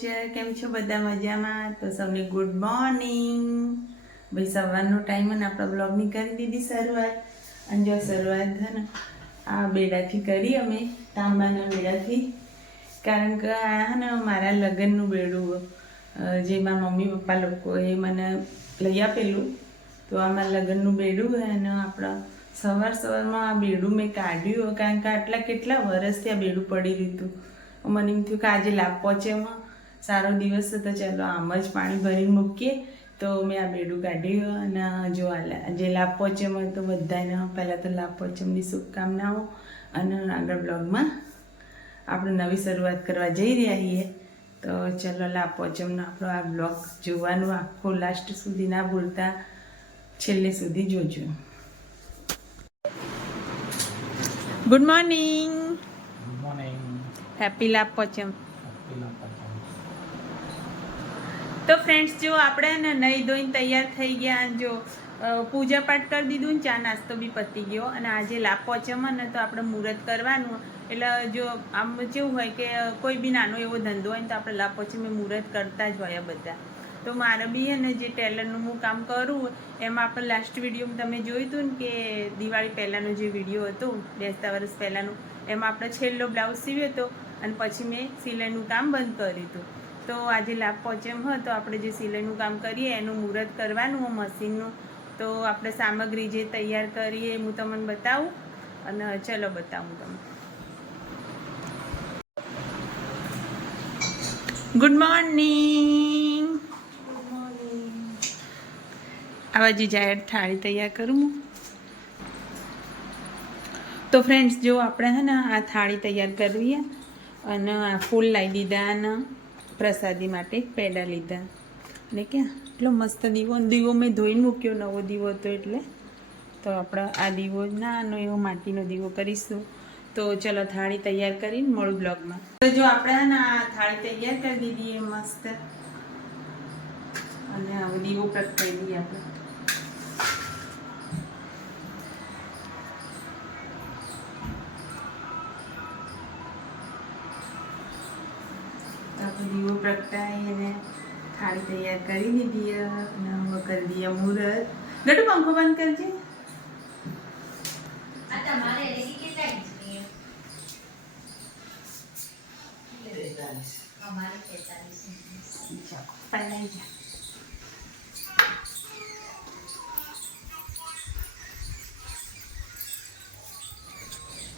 છે? કેમ છો બધા મજામાં? તો સૌને ગુડ મોર્નિંગ ભાઈ, સવારનો ટાઈમ અને આપણા બ્લોગની કરી દીધી શરૂઆત. અને જો શરૂઆત છે ને, આ બેડાથી કરી અમે, તાંબાના બેડાથી. કારણ કે આ હે ને મારા લગ્નનું બેડું જેમાં મમ્મી, પપ્પા લોકોએ મને લઈ આપેલું. તો આમાં લગ્નનું બેડું છે અને આપણા સવાર સવારમાં આ બેડું મેં કાઢ્યું. કારણ કે આટલા કેટલા વર્ષથી આ બેડું પડી રહ્યું હતું. મને એમ થયું કે આજે લાભ પહોંચે એમાં. સારો દિવસ હતો. તો ચાલો આમ જ પાણી ભરીને મૂકીએ. તો મેં આ બેડું કાઢ્યું અને જો આ જે લાભપોચમ તો બધાને પહેલાં તો લાભપોચમની શુભકામનાઓ. અને આગળ બ્લોગમાં આપણે નવી શરૂઆત કરવા જઈ રહ્યા છીએ. તો ચલો લાભપોચમનો આપણો આ બ્લોગ જોવાનું આખો લાસ્ટ સુધી ના ભૂલતા. છેલ્લે સુધી જોજો. Good morning. Happy Labh Pancham Happy Lapacham. તો ફ્રેન્ડ્સ જો આપણે ને નહીં ધોઈને તૈયાર થઈ ગયા જો પૂજા પાઠ કરી દીધું ને ચા નાસ્તો બી પતી ગયો અને આજે લાપો ને તો આપણે મુહૂર્ત કરવાનું. એટલે જો આમ જેવું હોય કે કોઈ બી નાનો એવો ધંધો હોય ને તો આપણે લાપો ચમે મુહૂર્ત કરતા જ હોય બધા. તો મારે બી હે ને જે ટેલરનું હું કામ કરું, એમાં આપણે લાસ્ટ વિડીયોમાં તમે જોયું હતું ને કે દિવાળી પહેલાંનો જે વીડિયો હતો, બેસતા વર્ષ પહેલાંનું, એમાં આપણે છેલ્લો બ્લાઉઝ સીવ્યો હતો અને પછી મેં સિલાઈનું કામ બંધ કર્યું હતું. તો આજે લાભ પહોંચેમ હોય તો આપણે જે સિલાઈનું કામ કરીએ, એનું મુહૂર્ત કરવાનું હોય મશીનનું. તો આપણે સામગ્રી જે તૈયાર કરીએ હું તમને બતાવું અને ચલો બતાવું તમને. ગુડ મોર્નિંગ આવા જે જાહેર થાળી તૈયાર કરું તો ફ્રેન્ડ્સ જો આપણે હે ને આ થાળી તૈયાર કરવી અને આ ફૂલ લાવી દીધા અને પ્રસાદી માટે પેડા લીધા. અને ક્યાં? એટલો મસ્ત દીવો. દીવો મેં ધોઈને મૂક્યો, નવો દીવો હતો એટલે. તો આપણે આ દીવો નાનો એવો માટીનો દીવો કરીશું. તો ચલો થાળી તૈયાર કરીને મળું બ્લોગમાં. તો જો આપણે આ થાળી તૈયાર કરી દીધી મસ્ત. અને દીવો પ્રગટાવી દઈએ આપણે. આપણે પ્રગટાઈ અને થાળી તૈયાર કરી દીધી અને હવે કરી દઈએ મુહૂર્ત. ગટુ પંખો બંધ કરજે.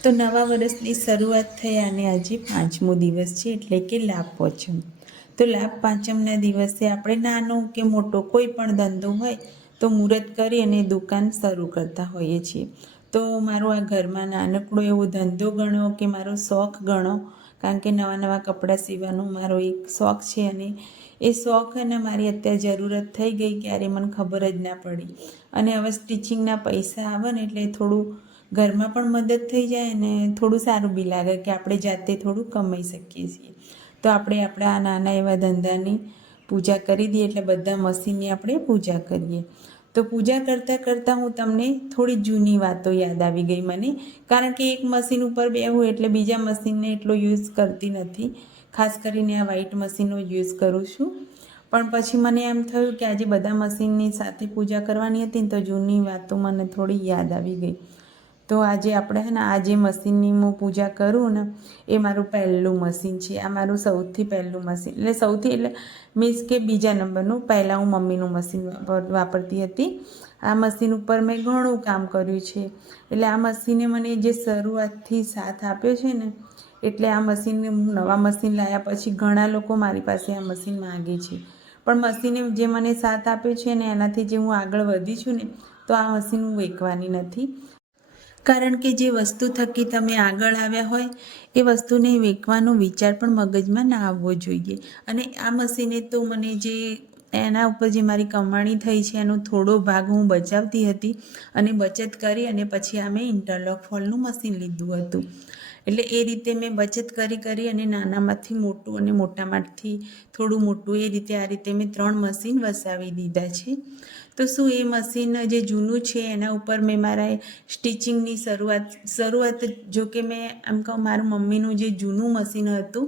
તો નવા વર્ષની શરૂઆત થઈ અને આજે પાંચમો દિવસ છે એટલે કે લાભ પાંચમ તો લાભ પાંચમના દિવસે આપણે નાનો કે મોટો કોઈ પણ ધંધો હોય તો મુહૂર્ત કરી અને દુકાન શરૂ કરતા હોઈએ છીએ. તો મારો આ ઘરમાં નાનકડો એવો ધંધો ગણો કે મારો શોખ ગણો, કારણ કે નવા નવા કપડાં સીવવાનો મારો એક શોખ છે અને એ શોખ અને મારી અત્યારે જરૂરત થઈ ગઈ ક્યારે મને ખબર જ ના પડી. અને હવે સ્ટિચિંગના પૈસા આવે ને એટલે થોડું ઘરમાં પણ મદદ થઈ જાય અને થોડું સારું બી લાગે કે આપણે જાતે થોડું કમાઈ શકીએ છીએ. તો આપણે આપણા નાના એવા ધંધાની પૂજા કરી દઈએ એટલે બધા મશીનની આપણે પૂજા કરીએ. તો પૂજા કરતાં કરતાં હું તમને થોડી જૂની વાતો યાદ આવી ગઈ મને. કારણ કે એક મશીન ઉપર બેહું એટલે બીજા મશીનને એટલો યુઝ કરતી નથી. ખાસ કરીને આ વ્હાઇટ મશીનનો યુઝ કરું છું. પણ પછી મને એમ થયું કે આજે બધા મશીનની સાથે પૂજા કરવાની હતી ને તો જૂની વાતો મને થોડી યાદ આવી ગઈ. તો આજે આપણે હે ને આજે મશીનની હું પૂજા કરું ને, એ મારું પહેલું મશીન છે. આ મારું સૌથી પહેલું મશીન. એટલે સૌથી એટલે મીન્સ કે બીજા નંબરનું પહેલાં હું મમ્મીનું મશીન વાપરતી હતી. આ મશીન ઉપર મેં ઘણું કામ કર્યું છે. એટલે આ મશીને મને જે શરૂઆતથી સાથ આપ્યો છે ને, એટલે આ મશીનને હું નવા મશીન લાવ્યા પછી ઘણા લોકો મારી પાસે આ મશીન માગે છે. પણ મશીને જે મને સાથ આપ્યો છે ને, એનાથી જે હું આગળ વધી છું ને, તો આ મશીન હું વેચવાની નથી. કારણ કે જે વસ્તુ થકી તમે આગળ આવ્યા હોય, એ વસ્તુને વેચવાનો વિચાર પણ મગજમાં ના આવવો જોઈએ. અને આ મશીને તો મને જે એના ઉપર જે મારી કમાણી થઈ છે, એનો થોડો ભાગ હું બચાવતી હતી અને બચત કરી અને પછી અમે ઇન્ટરલોક ફોલનું મશીન લીધું હતું. એટલે એ રીતે મેં બચત કરી કરી અને નાનામાંથી મોટું અને મોટામાંથી થોડું મોટું એ રીતે આ રીતે મેં ત્રણ મશીન વસાવી દીધા છે. તો શું એ મશીન જે જૂનું છે એના ઉપર મેં મારા સ્ટિચિંગની શરૂઆત શરૂઆત જો કે મેં આમ કહું મારું મમ્મીનું જે જૂનું મશીન હતું,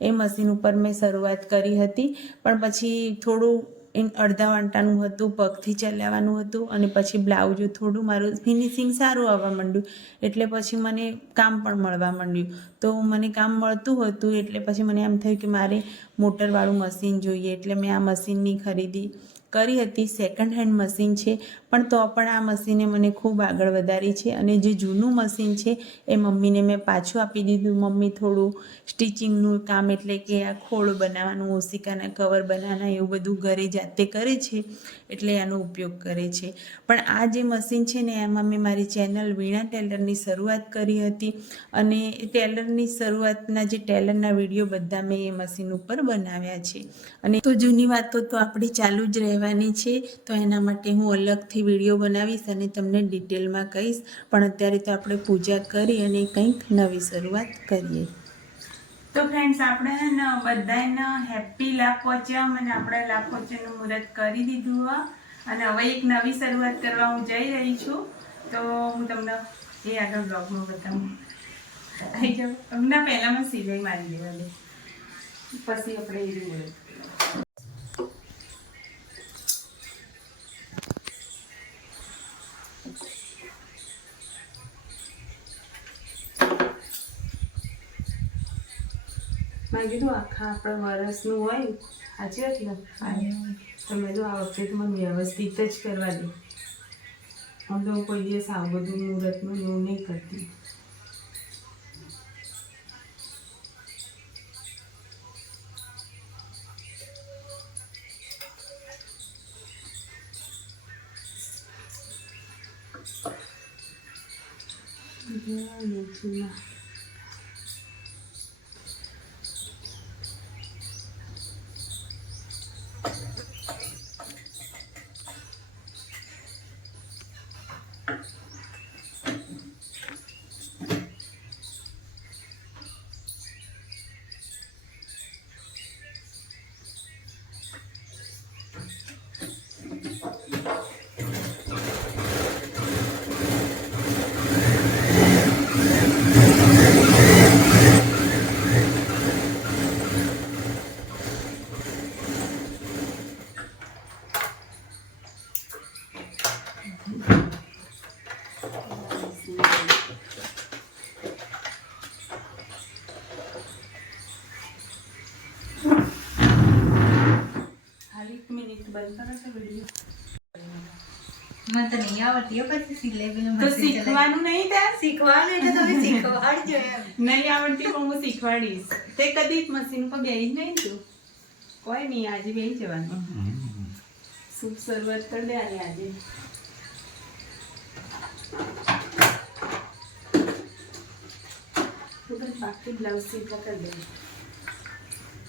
એ મશીન ઉપર મેં શરૂઆત કરી હતી. પણ પછી થોડું એમ અડધા વાંટાનું હતું, પગથી ચલાવવાનું હતું અને પછી બ્લાઉઝ થોડું મારું ફિનિશિંગ સારું આવવા માંડ્યું. એટલે પછી મને કામ પણ મળવા માંડ્યું. તો મને કામ મળતું હતું એટલે પછી મને એમ થયું કે મારે મોટરવાળું મશીન જોઈએ. એટલે મેં આ મશીનની ખરીદી. કરી હતી. સેકન્ડ હેન્ડ મશીન છે. પણ તો પણ આ મશીને મને ખૂબ આગળ વધારી છે અને જે જૂનું મશીન છે એ મમ્મીને મેં પાછું આપી દીધું. મમ્મી થોડું સ્ટિચિંગનું કામ એટલે કે આ ખોળ બનાવવાનું, ઓશિકાના કવર બનાવવાના એવું બધું ઘરે જાતે કરે છે એટલે આનો ઉપયોગ કરે છે. પણ આ જે મશીન છે ને એમાં મેં મારી ચેનલ વીણા ટેલરની શરૂઆત કરી હતી અને ટેલરની શરૂઆતના જે ટેલરના વીડિયો બધા મેં એ મશીન ઉપર બનાવ્યા છે. અને તો જૂની વાતો તો આપણી ચાલુ જ રહેવાની છે. તો એના માટે હું અલગથી વીડિયો બનાવીશ અને તમને ડિટેલમાં કહીશ. પણ અત્યારે તો આપણે પૂજા કરી અને કંઈક નવી શરૂઆત કરીએ. તો ફ્રેન્ડ્સ આપણે બધાને હેપી લાપોચમ અને આપણે લાપોચમનું મુહૂર્ત કરી દીધું હોય અને હવે એક નવી શરૂઆત કરવા હું જઈ રહી છું. તો હું તમને એ આગળ બ્લોગમાં બતાવું. આવી પહેલાં હમણાં પહેલાંમાં સિલાઈ મારી દેવા પછી આપણે એ કીધું આખા આપણા વરસનું હોય. સાચી વાત ને? તમે તો આ વખતે તો મને વ્યવસ્થિત જ કરવા દે. હું તો કોઈ દિવસ આવું બધું મુહૂર્તનું એવું નહીં કરતી. જય લક્ષ્મી ખાલી એક મિનિટ બંધ કરો છો વીડિયો મને તો નહીં આવડતી પછી સિલાઈ તો શીખવાનું નહીં ત્યાં શીખવાનું એટલે તમે શીખવાડજો નહીં આવડતી પણ હું શીખવાડીશ. તે કદી મશીન ઉપર બેસી જ નહીં તું કોઈ નહીં આજે બેસી જવાનું. શુભ શરૂઆત કરી દે આજે. બાકી બ્લાઉઝ સીધા કરી દે.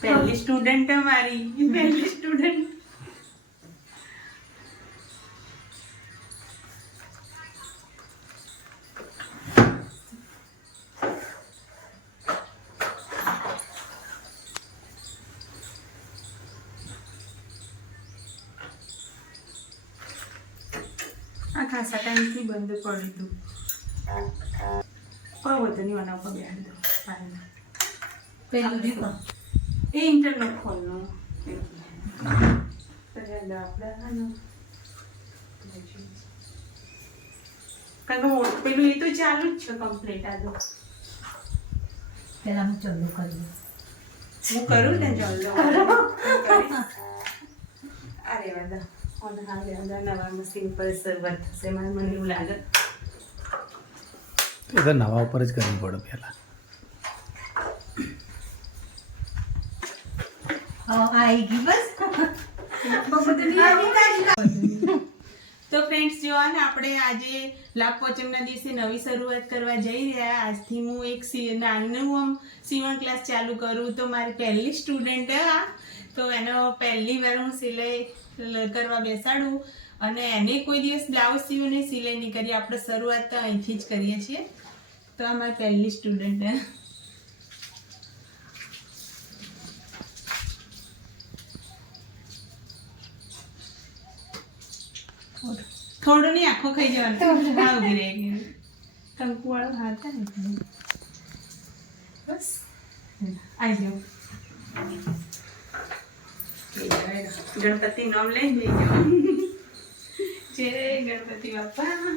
પહેલી સ્ટુડન્ટ મારી પહેલી સ્ટુડન્ટ હતું કોઈ વધુ નહીં આના ઉપર બેહાડી દો પાણીમાં. પેલું રીતો. એ ઇન્ટરનેટ ખોલનું કારણ કે પેલું એ તો ચાલુ જ છે કમ્પ્લીટ આ તો પેલા હું ચાલુ કરી હું કરું ને જલ્દી અરે વાદા ઓન હા વાદા નવા મશીન પર શરૂઆત થશે મારે મને એવું લાગે એ તો નવા ઉપર જ કરવું પડે પહેલાં. તો ફ્રેન્ડ્સ જો ને આપણે આજે લાભ પોચમના દિવસે નવી શરૂઆત કરવા જઈ રહ્યા આજથી હું એક સી- નાનું આમ સીવણ ક્લાસ ચાલુ કરું તો મારી પહેલી સ્ટુડન્ટ આ તો એનો પહેલી વાર હું સિલાઈ કરવા બેસાડું અને એને કોઈ દિવસ બ્લાઉઝ સીવું નહીં સિલાઈ નહીં કરી આપણે શરૂઆત તો અહીંથી જ કરીએ છીએ. તો આ પહેલી સ્ટુડન્ટ થોડું નહીં આખો ખાઈ જવાનું. હા ઊભી રહી ગયું કંકુ વાળો હાથ બસ. આવી જાઓ ગણપતિ નામ લઈ જાઓ જય ગણપતિ બાપા.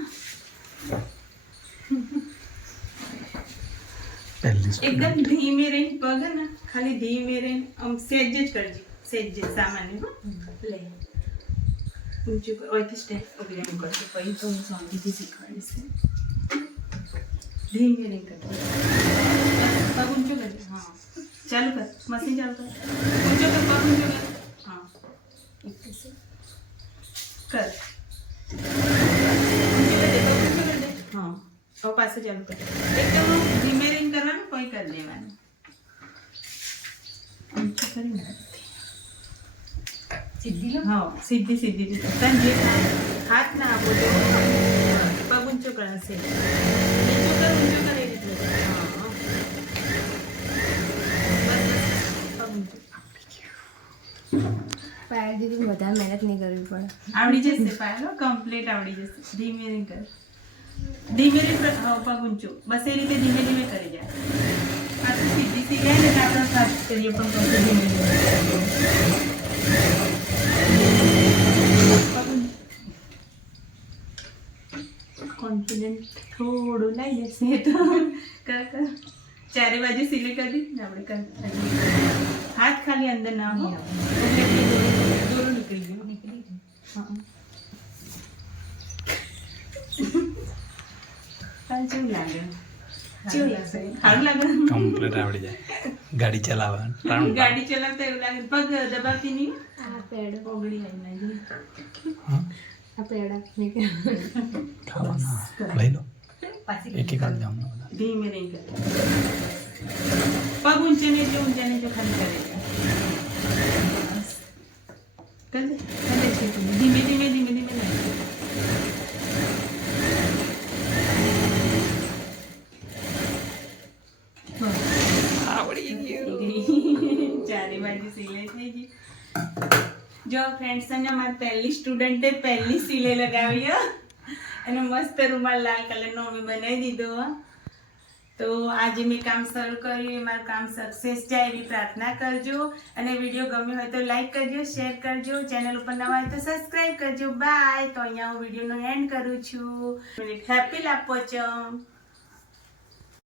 એકદમ ધીમે રહીને પગ ને ખાલી ધીમે રહીને આમ સેજ જ કરજો સેજ જ સામાન્ય લે. ઊંચું કર ઓયથી સ્ટેપ ઊભી રહીને કરજો પછી તો હું શાંતિથી શીખવાડીશ. ધીમે રહીને કરજો. પગ ઊંચું કરજો હા. ચાલુ કર મશીન ચાલુ કર. ઊંચું કર પગ ઊંચું કર. કર હા હવે પાછું ચાલુ કર એકદમ ધીમે રહીને કરવાનું કોઈ કરી દેવાનું સીધી હા સીધી સીધી રીતે તને જે હાથ ના આપો તો પગ ઊંચો કરાશે ઊંચો કર ઊંચો કરે એ રીતે હા હા. બસ, બસ. પગ ઊંચો. પાયલ દીદી વધારે મહેનત નહીં કરવી પડે. આવડી જશે પાયલો કમ્પ્લીટ આવડી જશે. ધીમે ધીમે કર. ધીમે ધીમે પગ ઊંચો. બસ એ રીતે ધીમે ધીમે કરી જાય પાછું સીધી સીધી ને આપણે સાથ કરીએ, પણ પછી ધીમે ધીમે થોડું લઈ જશે તો કર. ચારે બાજુ સિલે કરી ને આપણે કર. ખાલી અંદર ના હો દોરો નીકળી ગયું નીકળી ગયું. કાલ કેવું લાગે કેવું લાગે સારું લાગે કમ્પ્લીટ આવડી જાય ગાડી ચલાવવાનું ગાડી ચલાવતા એવું લાગે પગ દબાવતી નહીં આ પેડ ઓગળી આવી આ પેડા ખાવાના લઈ લો એક એક જ જમવાનું બધા ધીમે નહીં પગ ઊંચે ને જો ઊંચે ને જો ખાલી કરે ધીમે ધીમે ધીમે ધીમે આવડી ચારે બાજુ સિલાઈ થઈ ગઈ. જો ફ્રેન્ડ્સ અને અમારી પહેલી સ્ટુડન્ટે પહેલી સિલાઈ લગાવી અને મસ્ત રૂમાલ લાલ કલરનો અમે બનાવી દીધો. તો આજે મેં કામ શરૂ કર્યું, એ મારું કામ સક્સેસ જાય એવી પ્રાર્થના કરજો. અને વીડિયો ગમ્યો હોય તો લાઈક કરજો શેર કરજો. ચેનલ ઉપર નવા હોય તો સબસ્ક્રાઈબ કરજો. બાય તો અહીંયા હું વિડીયોનો એન્ડ કરું છું. હેપી લાપોચમ.